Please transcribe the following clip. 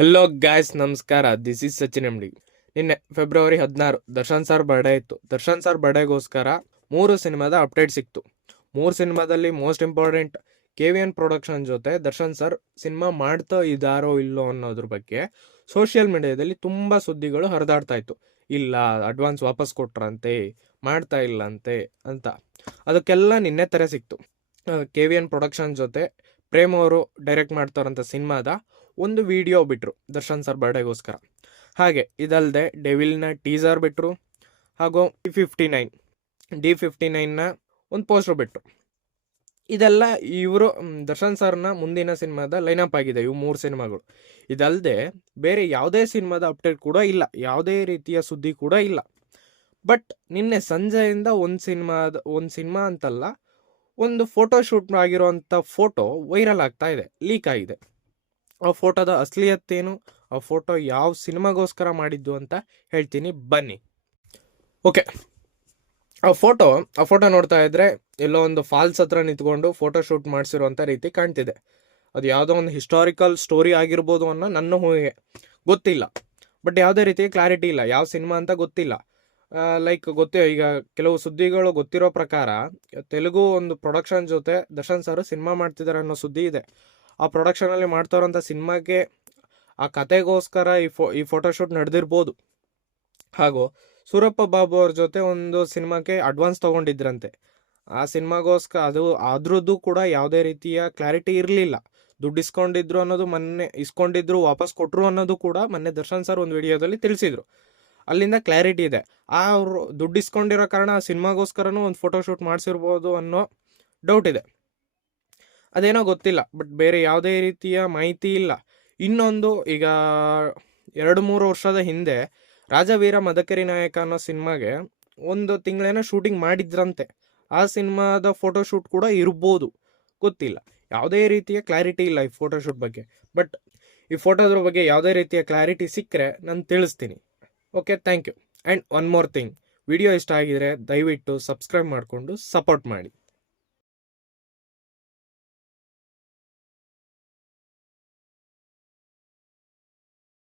Hello guys, ನಮಸ್ಕಾರ. This is Sachin M D. ನಿನ್ನೆ February 16 Darshan sir birthday ಇತ್ತು. ದರ್ಶನ್ ಸರ್ ಬರ್ಡೇಗೋಸ್ಕರ 3 ಸಿನಿಮಾದ ಅಪ್ಡೇಟ್ ಸಿಕ್ತು. 3 ಸಿನಿಮಾದಲ್ಲಿ ಮೋಸ್ಟ್ ಇಂಪಾರ್ಟೆಂಟ್ KVN ಪ್ರೊಡಕ್ಷನ್ ಜೊತೆ ದರ್ಶನ್ ಸರ್ ಸಿನಿಮಾ ಮಾಡ್ತಾ ಇದ್ದಾರೋ ಇಲ್ಲೋ ಅನ್ನೋದ್ರ ಬಗ್ಗೆ ಸೋಷಿಯಲ್ ಮೀಡಿಯಾದಲ್ಲಿ ತುಂಬ ಸುದ್ದಿಗಳು ಹರಿದಾಡ್ತಾ ಇತ್ತು. ಇಲ್ಲ, ಅಡ್ವಾನ್ಸ್ ವಾಪಸ್ ಕೊಟ್ರಂತೆ, ಮಾಡ್ತಾ ಇಲ್ಲ ಅಂತೆ ಅಂತ. ಅದಕ್ಕೆಲ್ಲ ನಿನ್ನೆ ತೆರೆ ಸಿಕ್ತು. KVN ಪ್ರೊಡಕ್ಷನ್ ಜೊತೆ ಪ್ರೇಮ್ ಅವರು ಡೈರೆಕ್ಟ್ ಮಾಡ್ತಾರಂಥ ಸಿನಿಮಾದ ಒಂದು ವಿಡಿಯೋ ಬಿಟ್ಟರು ದರ್ಶನ್ ಸರ್ ಬರ್ಡೇಗೋಸ್ಕರ. ಹಾಗೆ ಇದಲ್ಲದೆ ಡೆವಿಲ್ನ ಟೀಸರ್ ಬಿಟ್ಟರು, ಹಾಗೂ D59ನ ಒಂದು ಪೋಸ್ಟರ್ ಬಿಟ್ಟರು. ಇದೆಲ್ಲ ಇವರು ದರ್ಶನ್ ಸರ್ನ ಮುಂದಿನ ಸಿನಿಮಾದ ಲೈನಪ್ ಆಗಿದೆ, ಇವು 3 ಸಿನಿಮಾಗಳು. ಇದಲ್ಲದೆ ಬೇರೆ ಯಾವುದೇ ಸಿನಿಮಾದ ಅಪ್ಡೇಟ್ ಕೂಡ ಇಲ್ಲ, ಯಾವುದೇ ರೀತಿಯ ಸುದ್ದಿ ಕೂಡ ಇಲ್ಲ. ಬಟ್ ನಿನ್ನೆ ಸಂಜೆಯಿಂದ ಒಂದು ಸಿನಿಮಾ ಅಂತಲ್ಲ, ಒಂದು ಫೋಟೋ ಶೂಟ್ ಆಗಿರೋಂಥ ಫೋಟೋ ವೈರಲ್ ಆಗ್ತಾ ಇದೆ, ಲೀಕ್ ಆಗಿದೆ. ಆ ಫೋಟೋದ ಅಸಲಿಯತ್ತೇನು, ಆ ಫೋಟೋ ಯಾವ ಸಿನಿಮಾಗೋಸ್ಕರ ಮಾಡಿದ್ದು ಅಂತ ಹೇಳ್ತೀನಿ, ಬನ್ನಿ. ಓಕೆ, ಆ ಫೋಟೋ ನೋಡ್ತಾ ಇದ್ರೆ ಎಲ್ಲೋ ಒಂದು ಫಾಲ್ಸ್ ಹತ್ರ ನಿಂತ್ಕೊಂಡು ಫೋಟೋ ಶೂಟ್ ಮಾಡಿಸಿರುವಂಥ ರೀತಿ ಕಾಣ್ತಿದೆ. ಅದು ಯಾವುದೋ ಒಂದು ಹಿಸ್ಟಾರಿಕಲ್ ಸ್ಟೋರಿ ಆಗಿರ್ಬೋದು ಅನ್ನೋ ನನ್ನ ಊಹೆ, ಗೊತ್ತಿಲ್ಲ. ಬಟ್ ಯಾವುದೇ ರೀತಿಯ ಕ್ಲಾರಿಟಿ ಇಲ್ಲ, ಯಾವ ಸಿನಿಮಾ ಅಂತ ಗೊತ್ತಿಲ್ಲ. ಈಗ ಕೆಲವು ಸುದ್ದಿಗಳು ಗೊತ್ತಿರೋ ಪ್ರಕಾರ ತೆಲುಗು ಒಂದು ಪ್ರೊಡಕ್ಷನ್ ಜೊತೆ ದರ್ಶನ್ ಸರ್ ಸಿನಿಮಾ ಮಾಡ್ತಿದ್ದಾರೆ ಅನ್ನೋ ಸುದ್ದಿ ಇದೆ. ಆ ಪ್ರೊಡಕ್ಷನಲ್ಲಿ ಮಾಡ್ತಾ ಇರೋಂಥ ಸಿನಿಮಾಗೆ, ಆ ಕತೆಗೋಸ್ಕರ ಈ ಫೋಟೋಶೂಟ್ ನಡೆದಿರ್ಬೋದು. ಹಾಗೂ ಸೂರಪ್ಪ ಬಾಬು ಅವ್ರ ಜೊತೆ ಒಂದು ಸಿನಿಮಾಕ್ಕೆ ಅಡ್ವಾನ್ಸ್ ತೊಗೊಂಡಿದ್ರಂತೆ. ಆ ಸಿನಿಮಾಗೋಸ್ಕರ ಅದ್ರದ್ದು ಕೂಡ ಯಾವುದೇ ರೀತಿಯ ಕ್ಲಾರಿಟಿ ಇರಲಿಲ್ಲ. ದುಡ್ಡು ಇಸ್ಕೊಂಡಿದ್ರು ವಾಪಸ್ ಕೊಟ್ಟರು ಅನ್ನೋದು ಕೂಡ ಮೊನ್ನೆ ದರ್ಶನ್ ಸರ್ ಒಂದು ವಿಡಿಯೋದಲ್ಲಿ ತಿಳಿಸಿದ್ರು. ಅಲ್ಲಿಂದ ಕ್ಲಾರಿಟಿ ಇದೆ. ಅವರು ದುಡ್ಡು ಇಸ್ಕೊಂಡಿರೋ ಕಾರಣ ಆ ಸಿನಿಮಾಗೋಸ್ಕರನೂ ಒಂದು ಫೋಟೋಶೂಟ್ ಮಾಡಿಸಿರ್ಬೋದು ಅನ್ನೋ ಡೌಟ್ ಇದೆ. ಅದೇನೋ ಗೊತ್ತಿಲ್ಲ, ಬಟ್ ಬೇರೆ ಯಾವುದೇ ರೀತಿಯ ಮಾಹಿತಿ ಇಲ್ಲ. ಇನ್ನೊಂದು, ಈಗ 2-3 ವರ್ಷದ ಹಿಂದೆ ರಾಜವೀರ ಮದಕರಿ ನಾಯಕ ಅನ್ನೋ ಸಿನಿಮಾಗೆ 1 ತಿಂಗಳೇನೋ ಶೂಟಿಂಗ್ ಮಾಡಿದ್ರಂತೆ. ಆ ಸಿನಿಮಾದ ಫೋಟೋಶೂಟ್ ಕೂಡ ಇರ್ಬೋದು, ಗೊತ್ತಿಲ್ಲ. ಯಾವುದೇ ರೀತಿಯ ಕ್ಲಾರಿಟಿ ಇಲ್ಲ ಈ ಫೋಟೋಶೂಟ್ ಬಗ್ಗೆ. ಬಟ್ ಈ ಫೋಟೋದ್ರ ಬಗ್ಗೆ ಯಾವುದೇ ರೀತಿಯ ಕ್ಲಾರಿಟಿ ಸಿಕ್ಕರೆ ನಾನು ತಿಳಿಸ್ತೀನಿ. Okay, thank you. And one more thing, video ಇಷ್ಟ ಆಗಿದ್ರೆ ದಯವಿಟ್ಟು ಸಬ್ಸ್ಕ್ರೈಬ್ ಮಾಡಿಕೊಂಡು ಸಪೋರ್ಟ್ ಮಾಡಿ.